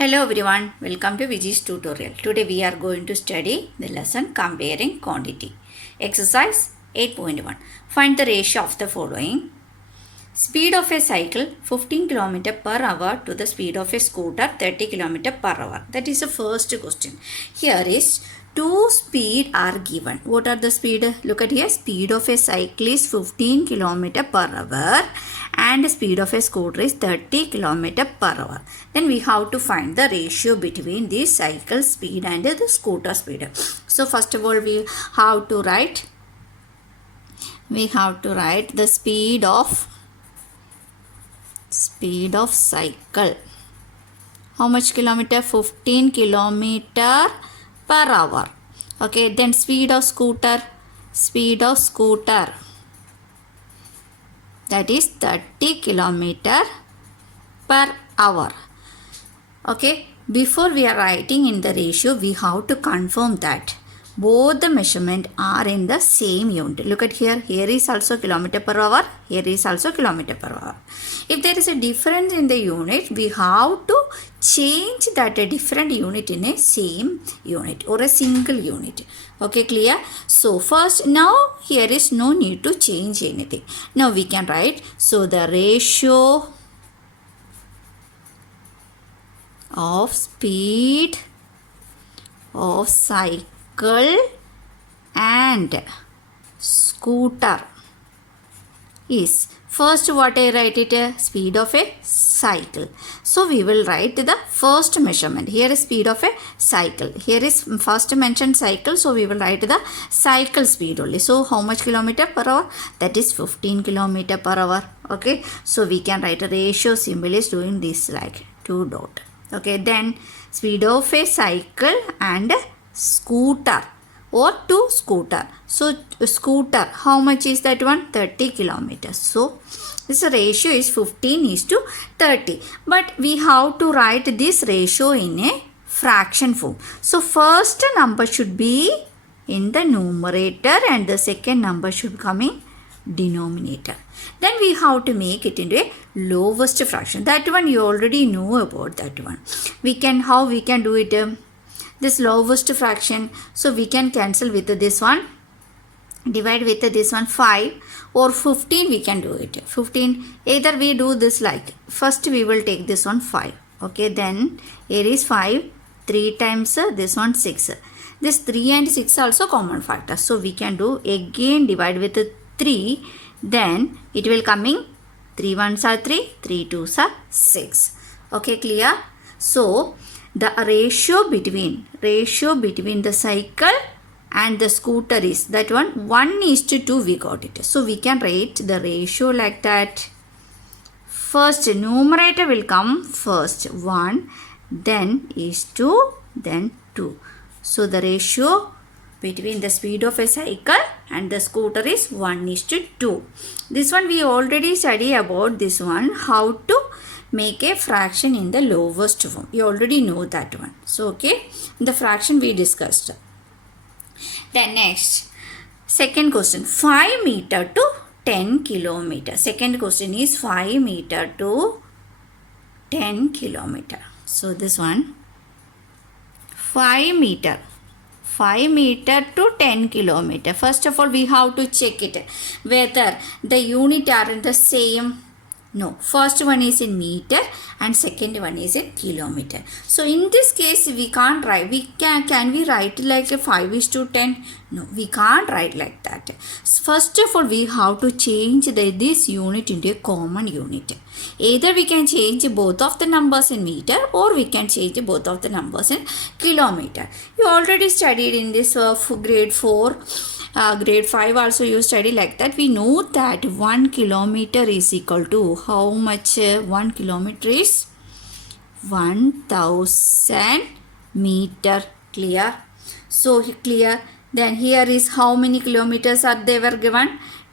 Hello everyone, welcome to Viji's tutorial. Today we are going to study the lesson comparing quantity. Exercise 8.1. Find the ratio of the following. Speed of a cycle 15 km per hour to the speed of a scooter 30 km per hour. That is the first question. Here is two speed are given. What are the speed? Look at here. Speed of a cycle is 15 km per hour and speed of a scooter is 30 km per hour. Then we have to find the ratio between the cycle speed and the scooter speed. So first of all we have to write the speed of cycle. How much kilometer? 15 kilometer per hour. Okay, then speed of scooter that is 30 kilometer per hour. Okay, before we are writing in the ratio, we have to confirm that both the measurement are in the same unit. Look at here. Here is also kilometer per hour. Here is also kilometer per hour. If there is a difference in the unit, we have to change that different unit in a same unit or a single unit. Okay, clear? So first, now here is no need to change anything. Now we can write. So the ratio of speed of cycle and scooter is, first what I write it, speed of a cycle. So we will write the first measurement. Here is speed of a cycle. Here is first mentioned cycle. So we will write the cycle speed only. So how much kilometer per hour? That is 15 kilometer per hour. Okay. So we can write a ratio symbol is doing this like 2 dot. Okay. Then speed of a cycle and scooter or to scooter. So scooter, how much is that one? 30 kilometers. So this ratio is 15:30. But we have to write this ratio in a fraction form. So first number should be in the numerator and the second number should come in denominator. Then we have to make it into a lowest fraction. That one you already know about that one. How we can do it? This lowest fraction. So we can cancel with this one. Divide with this one 5 or 15 we can do it. 15. Either we do this like. First we will take this one 5. Okay. Then here is 5. 3 times this one 6. This 3 and 6 also common factor. So we can do again divide with 3. Then it will coming 3 ones are 3. 3 twos are 6. Okay. Clear? So the ratio between the cycle and the scooter is that one 1:2 we got it. So we can write the ratio like that. First numerator will come first 1, then is 2, then 2. So the ratio between the speed of a cycle and the scooter is 1:2. This one we already studied about this one, how to make a fraction in the lowest form. You already know that one. So okay, the fraction we discussed. Then next, second question, 5 meter to 10 kilometer. Second question is 5 meter to 10 kilometer. So this one 5 meter to 10 kilometer. First of all we have to check it whether the unit are in the same. No, first one is in meter and second one is in kilometer. So in this case we can't write. Can we write like a 5:10? No, we can't write like that. First of all we have to change this unit into a common unit. Either we can change both of the numbers in meter or we can change both of the numbers in kilometer. You already studied in this grade 4. Grade 5 also you study like that. We know that 1 kilometer is equal to how much? 1 kilometer is 1000 meter. Clear? So clear. Then here is how many kilometers are they were given?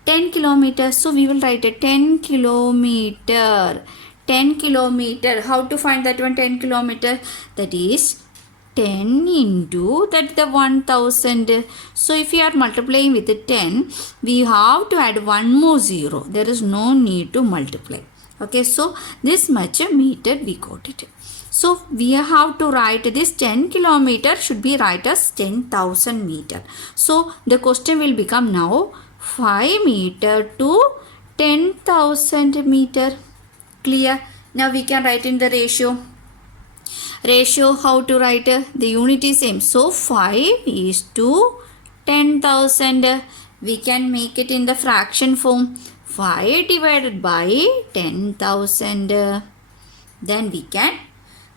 10 kilometers. So we will write a 10 kilometer. 10 kilometer. How to find that one? 10 kilometer. That is 10 into that the 1000. So if you are multiplying with the 10, we have to add one more 0. There is no need to multiply. Okay, so this much meter we got it. So we have to write this 10 kilometer should be write as 10,000 meter. So the question will become now 5 meter to 10,000 meter. Clear? Now we can write in the ratio. Ratio, how to write? The unit is same. So 5 is to 10,000. We can make it in the fraction form. 5 divided by 10,000. Then we can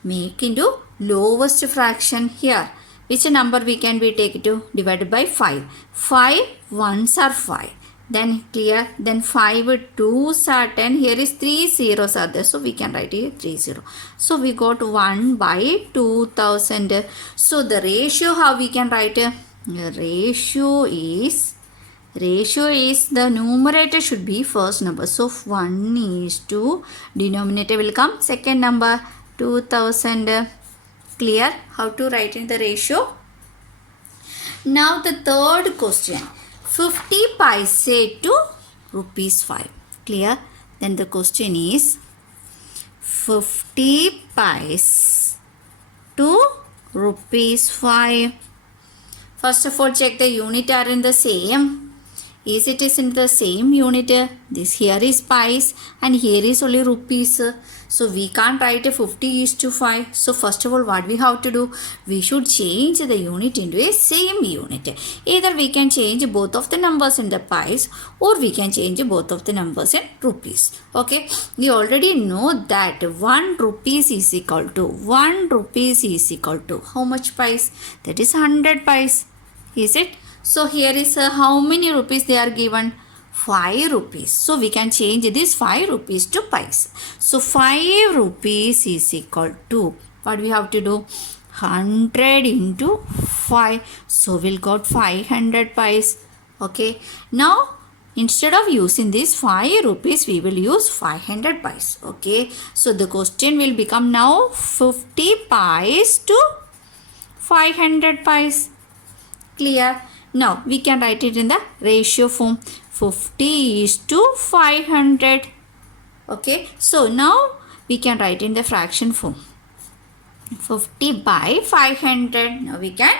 make into lowest fraction here. Which number we can be take to divided by 5. 5 ones are 5. Then clear. Then 5 2s are 10. Here is 3 zeros are there. So we can write it 3 0. So we got 1 by 2000. So the ratio how we can write? Ratio is the numerator should be first number. So 1 is to denominator will come second number 2000. Clear how to write in the ratio? Now the third question. 50 paise to rupees 5. Clear? Then the question is 50 paise to rupees 5. First of all, check the unit are in the same. Is it is in the same unit? This here is pies and here is only rupees. So we can't write a 50 is to 5. So first of all, what we have to do? We should change the unit into a same unit. Either we can change both of the numbers in the pies or we can change both of the numbers in rupees. Okay. We already know that 1 rupees is equal to how much pies? That is 100 pies. Is it? So here is how many rupees they are given? 5 rupees. So we can change this 5 rupees to pies. So 5 rupees is equal to, what we have to do? 100 into 5. So we'll got 500 pies. Okay. Now instead of using this 5 rupees, we will use 500 pies. Okay. So the question will become now 50 pies to 500 pies. Clear? Now we can write it in the ratio form. 50 is to 500. Okay. So now we can write in the fraction form. 50 by 500. Now we can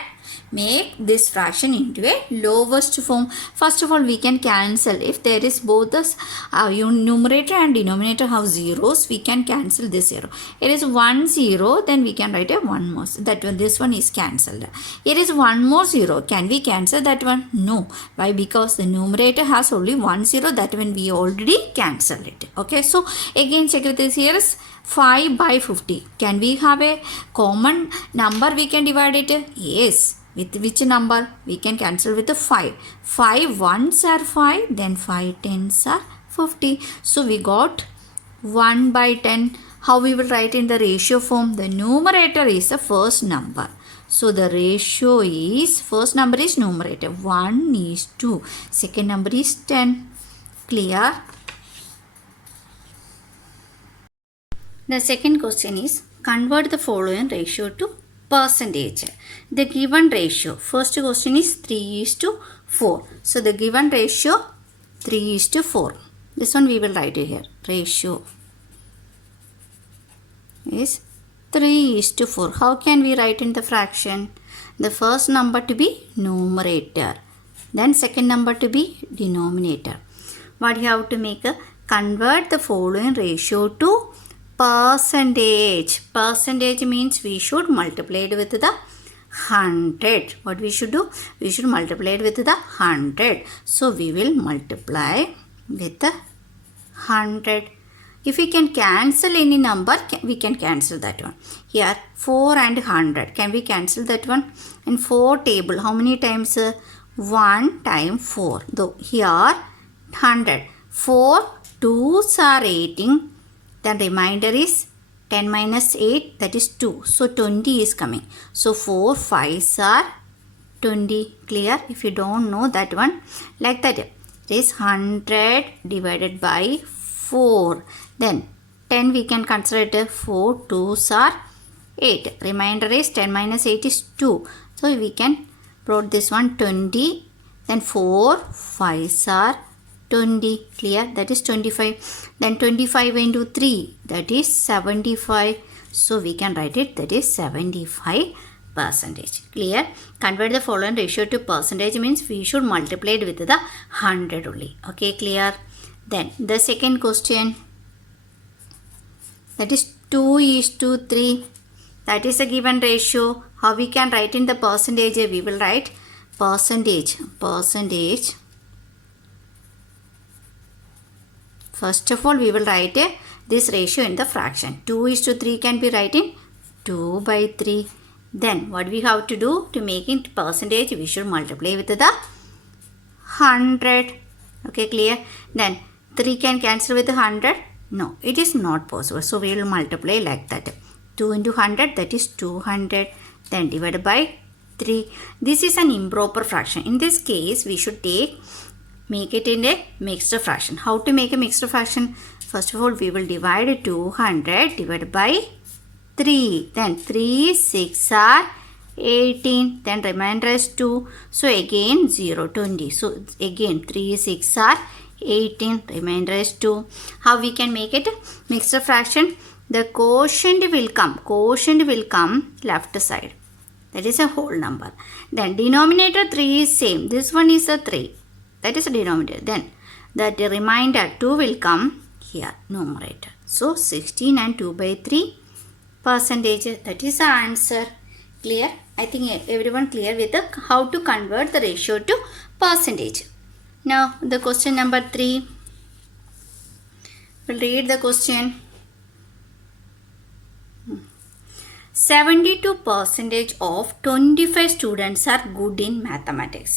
make this fraction into a lowest form. First of all, we can cancel. If there is both the numerator and denominator have zeros, we can cancel this zero. It is 1 0, then we can write a 1 more. That one, this one is cancelled. Here is 1 more 0. Can we cancel that one? No. Why? Because the numerator has only 1 0. That one we already cancelled it. Okay. So again check this. Here is 5 by 50. Can we have a common number we can divide it? Yes. With which number? We can cancel with the 5. 5 ones are 5. Then 5 tens are 50. So we got 1 by 10. How we will write in the ratio form? The numerator is the first number. So the ratio is, first number is numerator. 1 is 2. Second number is 10. Clear? The second question is, convert the following ratio to percentage. The given ratio, first question is 3 is to 4. So the given ratio 3 is to 4. This one we will write it here. Ratio is 3 is to 4. How can we write in the fraction? The first number to be numerator. Then second number to be denominator. What you have to make? Convert the following ratio to percentage. Percentage means we should multiply it with the 100. What we should do? We should multiply it with the 100. So we will multiply with the 100. If we can cancel any number, we can cancel that one. Here 4 and 100. Can we cancel that one? And 4 table. How many times? 1 time 4. Though here 100. 4 2s are 18. Then remainder is 10 minus 8, that is 2. So 20 is coming. So 4 5s are 20. Clear? If you don't know that one, like that, it is 100 divided by 4. Then 10 we can consider it 4 2s are 8. Remainder is 10 minus 8 is 2. So we can wrote this one 20. Then 4 5s are 20. Clear? That is 25. Then 25 into 3, that is 75. So we can write it, that is 75 percentage. Clear? Convert the following ratio to percentage means we should multiply it with the 100 only. Okay, clear? Then the second question, that is 2:3. That is a given ratio. How we can write in the percentage? We will write percentage. First of all, we will write this ratio in the fraction. 2:3 can be written 2/3. Then what we have to do to make it percentage? We should multiply with the 100. Okay, clear? Then 3 can cancel with 100. No, it is not possible. So we will multiply like that. 2 into 100, that is 200. Then divided by 3. This is an improper fraction. In this case, we should make it in a mixed fraction. How to make a mixed fraction? First of all, we will divide 200 divided by 3. Then 3 6 are 18. Then remainder is 2. So again 0, 20. So again 3 6 are 18. Remainder is 2. How we can make it mixed fraction? The quotient will come left side. That is a whole number. Then denominator 3 is same. This one is a 3. That is a denominator. Then the remainder 2 will come here, numerator. So 16 and 2/3 percentage. That is the answer. Clear? I think everyone clear with how to convert the ratio to percentage. Now the question number 3. We'll read the question. 72% of 25 students are good in mathematics.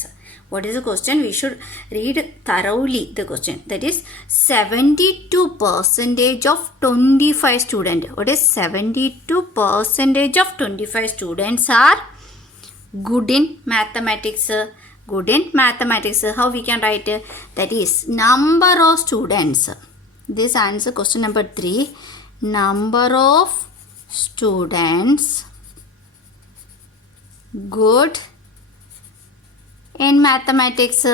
What is the question? We should read thoroughly the question. That is 72% of 25 students. What is 72% of 25 students are good in mathematics? Good in mathematics. How we can write? That is number of students. This answer question number 3. Number of students good in mathematics.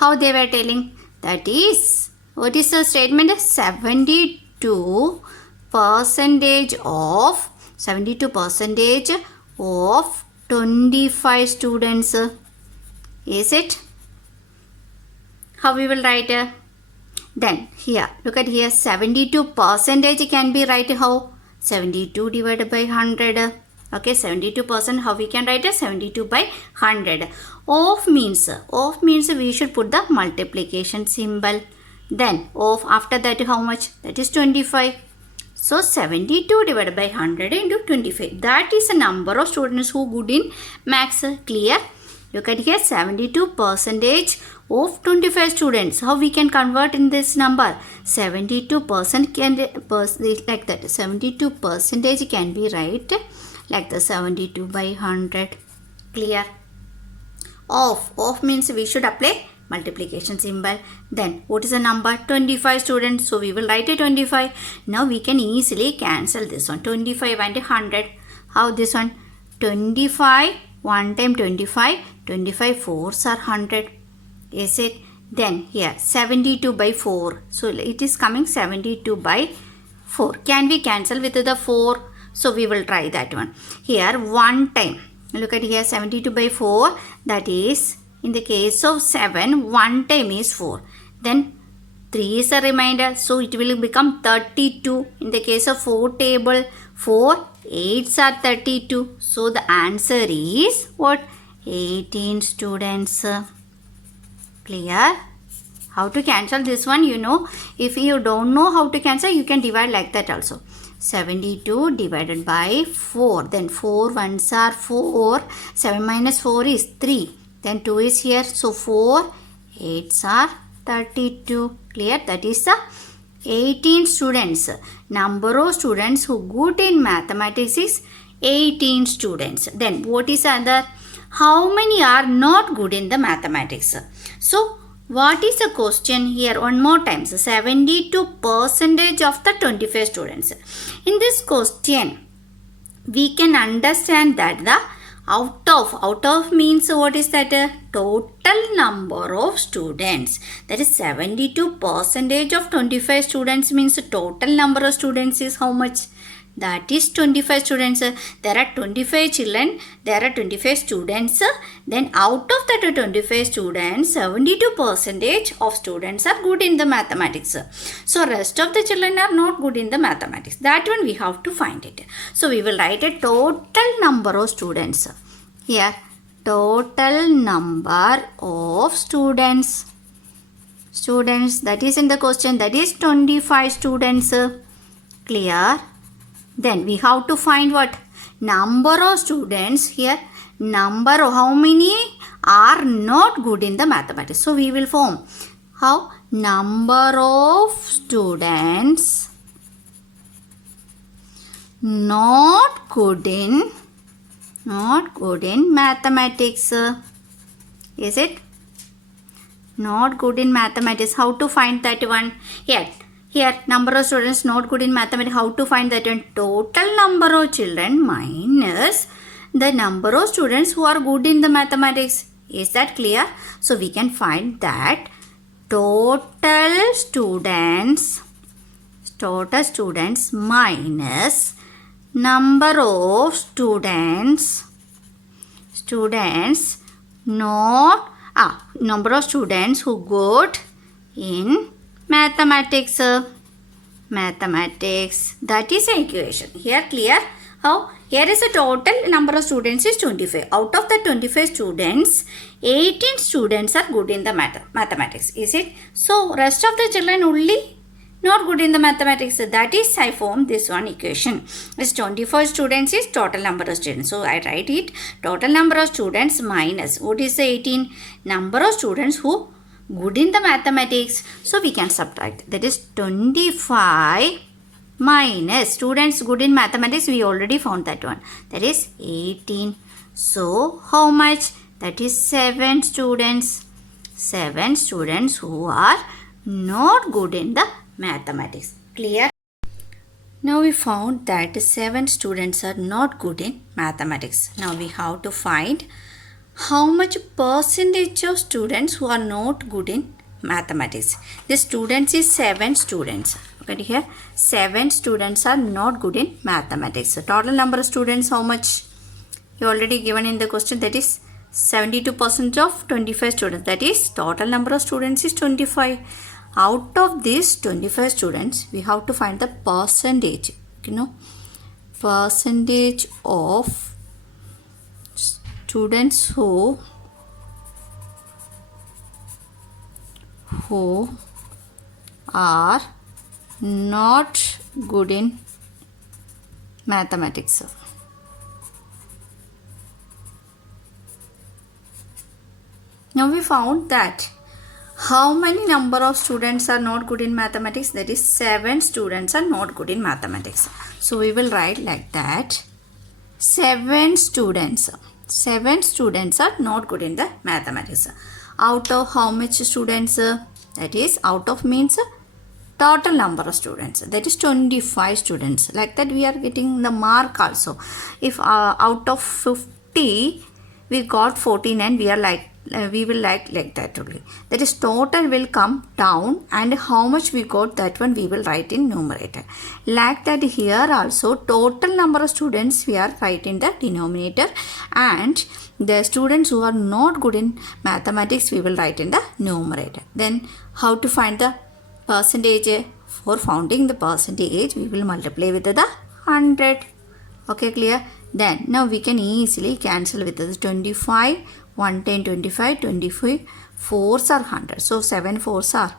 How they were telling? That is, what is the statement? 72% of 25 students. Is it? How we will write? Then here, look at here, 72% can be write how? 72 divided by 100. Okay, 72%, how we can write it? 72 by 100. Of means we should put the multiplication symbol. Then of, after that how much? That is 25. So 72 divided by 100 into 25. That is the number of students who good in maths. Clear? Look at here, 72% of 25 students. How we can convert in this number? 72% can like that. 72% can be right like the 72 by 100. Clear? Of means we should apply multiplication symbol. Then what is the number? 25 students. So we will write a 25. Now we can easily cancel this one. 25 and 100. How this one? 25. 1 time 25. 25 4s are 100. Is it? Then here 72 by 4. So it is coming 72 by 4. Can we cancel with the 4? So we will try that one. Here 1 time. Look at here 72 by 4. That is, in the case of 7, 1 time is 4. Then 3 is a remainder. So it will become 32. In the case of 4 table, 4 8s are 32. So the answer is what? 18 students. Clear? How to cancel this one? You know, if you don't know how to cancel, you can divide like that also. 72 divided by 4. Then 4 ones are 4. 7 minus 4 is 3. Then 2 is here. So 4 8s are 32. Clear? That is the 18 students. Number of students who good in mathematics is 18 students. Then what is other? How many are not good in the mathematics? So what is the question here? One more time. So 72% of the 25 students. In this question, we can understand that the Out of means what is that? Total number of students. That is 72% of 25 students means total number of students is how much? That is 25 students. There are 25 children. There are 25 students. Then out of that 25 students, 72% of students are good in the mathematics. So rest of the children are not good in the mathematics. That one we have to find it. So we will write a total number of students. Here, total number of students. Students, that is in the question, that is 25 students. Clear? Then we have to find what? Number of students here. Number of how many are not good in the mathematics. So we will form how? Number of students not good in mathematics. Is it? Not good in mathematics. How to find that one? Here, number of students not good in mathematics. How to find that one? Total number of children minus the number of students who are good in the mathematics. Is that clear? So, we can find that total students minus number of students number of students who good in mathematics. That is the equation. Here clear? How? Here is the total number of students is 25. Out of the 25 students, 18 students are good in the mathematics. Is it? So rest of the children only not good in the mathematics. That is I form this one equation. This 24 students is total number of students. So I write it total number of students minus what is the 18? Number of students who good in the mathematics. So we can subtract. That is 25 minus students good in mathematics. We already found that one. That is 18. So how much? That is 7 students. 7 students who are not good in the mathematics. Clear? Now we found that 7 students are not good in mathematics. Now we have to find how much percentage of students who are not good in mathematics. The students is 7 students. Okay, here 7 students are not good in mathematics. So total number of students how much? You already given in the question, that is 72% of 25 students. That is total number of students is 25. Out of these 25 students, we have to find the percentage. Percentage of students who are not good in mathematics. Now we found that how many number of students are not good in mathematics? That is 7 students are not good in mathematics. So we will write like that. 7 students are not good in the mathematics. Out of how much students? That is out of means total number of students. That is 25 students. Like that we are getting the mark also. If out of 50 we got 49, we will like that only. That is total will come down and how much we got, that one we will write in numerator. Like that here also total number of students we are write in the denominator, and the students who are not good in mathematics we will write in the numerator. Then how to find the percentage? For finding the percentage we will multiply with the 100. Okay, clear? Then now we can easily cancel with the 25, 110, 25, 25, 4s are 100. So 7 4s are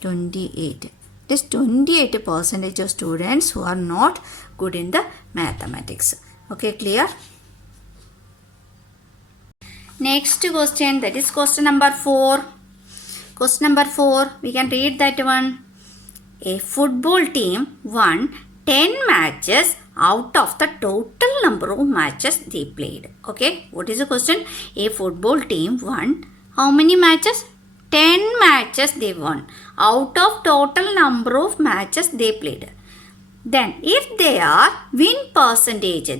28. This 28% of students who are not good in the mathematics. Okay, clear? Next question, that is question number 4. Question number 4, we can read that one. A football team won 10 matches out of the total number of matches they played. Okay, what is the question? A football team won how many matches? 10 matches they won out of total number of matches they played. Then if their win percentage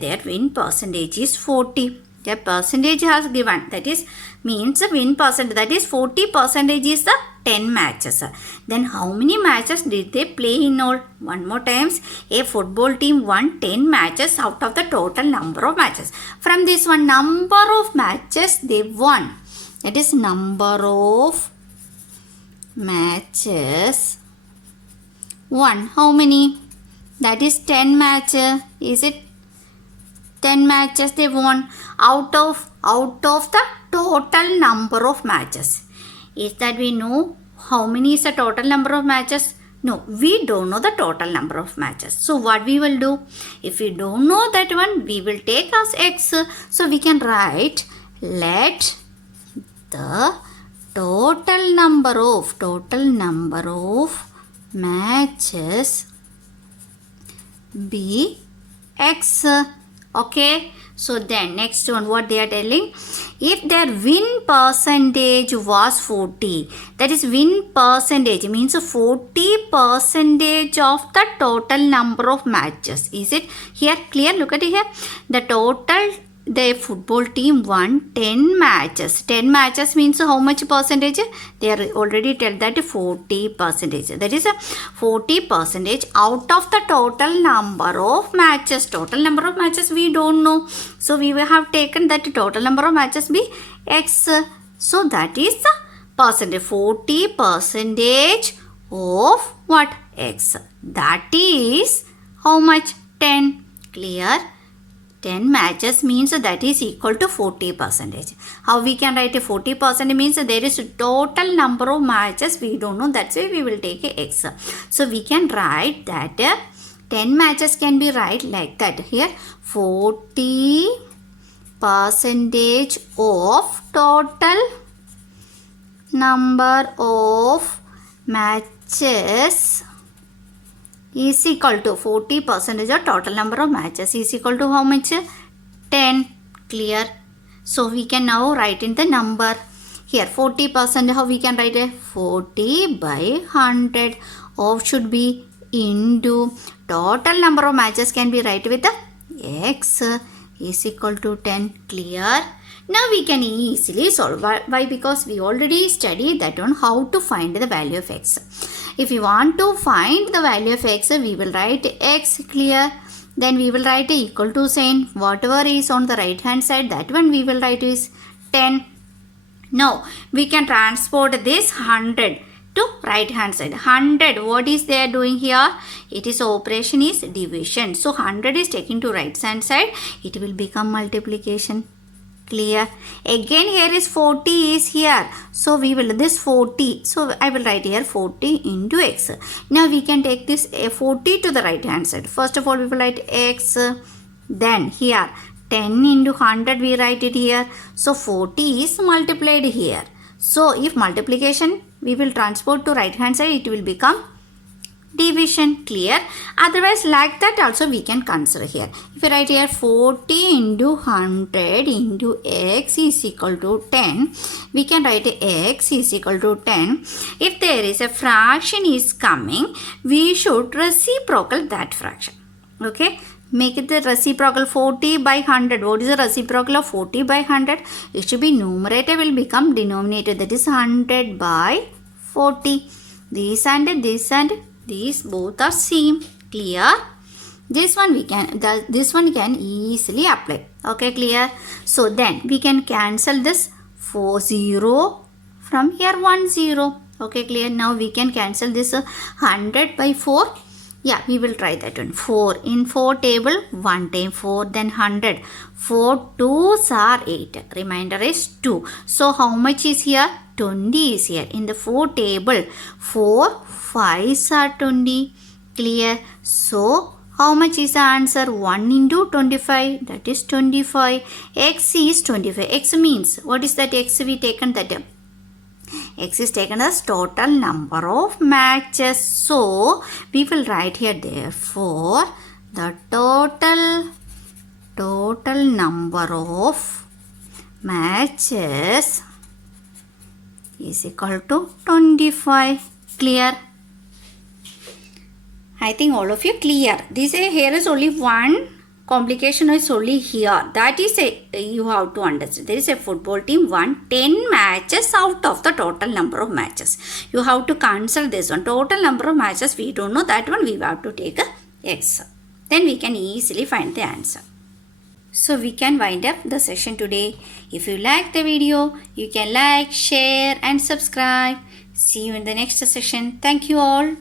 is 40. The percentage has given, that is means win percent, that is 40% is the 10 matches. Then how many matches did they play in all? One more times, a football team won 10 matches out of the total number of matches. From this one, number of matches they won, that is number of matches won. How many? That is 10 matches. Is it 10 matches they won out of the total number of matches? Is that we know how many is the total number of matches? No, we don't know the total number of matches. So what we will do? If we don't know that one, we will take as x. So we can write, let the total number of matches be x. Okay, so then next one, what they are telling, if their win percentage was 40, that is win percentage means 40% of the total number of matches. Is it here clear? Look at it here. The football team won 10 matches. 10 matches means how much percentage? They are already tell that 40%. That is a 40% out of the total number of matches. Total number of matches we don't know. So we will have taken that total number of matches be x. So that is the percentage. 40% of what? X. That is how much? 10. Clear? 10 matches means that is equal to 40%. How we can write a 40% means there is a total number of matches we don't know. That's why we will take a x. So we can write that 10 matches can be write like that. Here 40% of total number of matches is equal to 40% of total number of matches is equal to how much? 10. Clear? So we can now write in the number. Here 40%, how we can write it? 40 by 100 of should be into total number of matches can be write with the x is equal to 10. Clear? Now we can easily solve. Why? Because we already studied that one, how to find the value of x. If you want to find the value of x, we will write x. Clear? Then we will write equal to sign. Whatever is on the right hand side, that one we will write is 10. Now we can transport this 100 to right hand side. 100, what is they are doing here? It is operation is division. So 100 is taken to right hand side. It will become multiplication. Clear? Again here is 40 is here. So we will this 40. So I will write here 40 into x. Now we can take this 40 to the right hand side. First of all we will write x. Then here 10 into 100 we write it here. So 40 is multiplied here. So if multiplication we will transport to right hand side, it will become division. Clear? Otherwise like that also we can consider here. If you write here 40 into 100 into x is equal to 10, we can write x is equal to 10. If there is a fraction is coming, we should reciprocal that fraction. Okay? Make it the reciprocal 40 by 100. What is the reciprocal of 40 by 100? It should be numerator will become denominator. That is 100 by 40. This and these both are same. Clear? This one we can easily apply. Okay, clear? So then we can cancel this 0 from here 1 0. Okay, clear? Now we can cancel this 100 by 4. Yeah, we will try that one. 4 in 4 table 1 time 4, then 100. 4 2s are 8. Remainder is 2. So how much is here? 20 is here. In the 4 table 4 5s are 20. Clear? So how much is the answer? 1 into 25, that is 25. X is 25. X means, what is that x we taken that? X is taken as total number of matches. So we will write here, therefore the total number of matches is equal to 25. Clear? I think all of you clear. This here is only one complication is only here. That is you have to understand. There is a football team won 10 matches out of the total number of matches. You have to consider this one. Total number of matches we don't know. That one we have to take X. Then we can easily find the answer. So we can wind up the session today. If you like the video, you can like, share and subscribe. See you in the next session. Thank you all.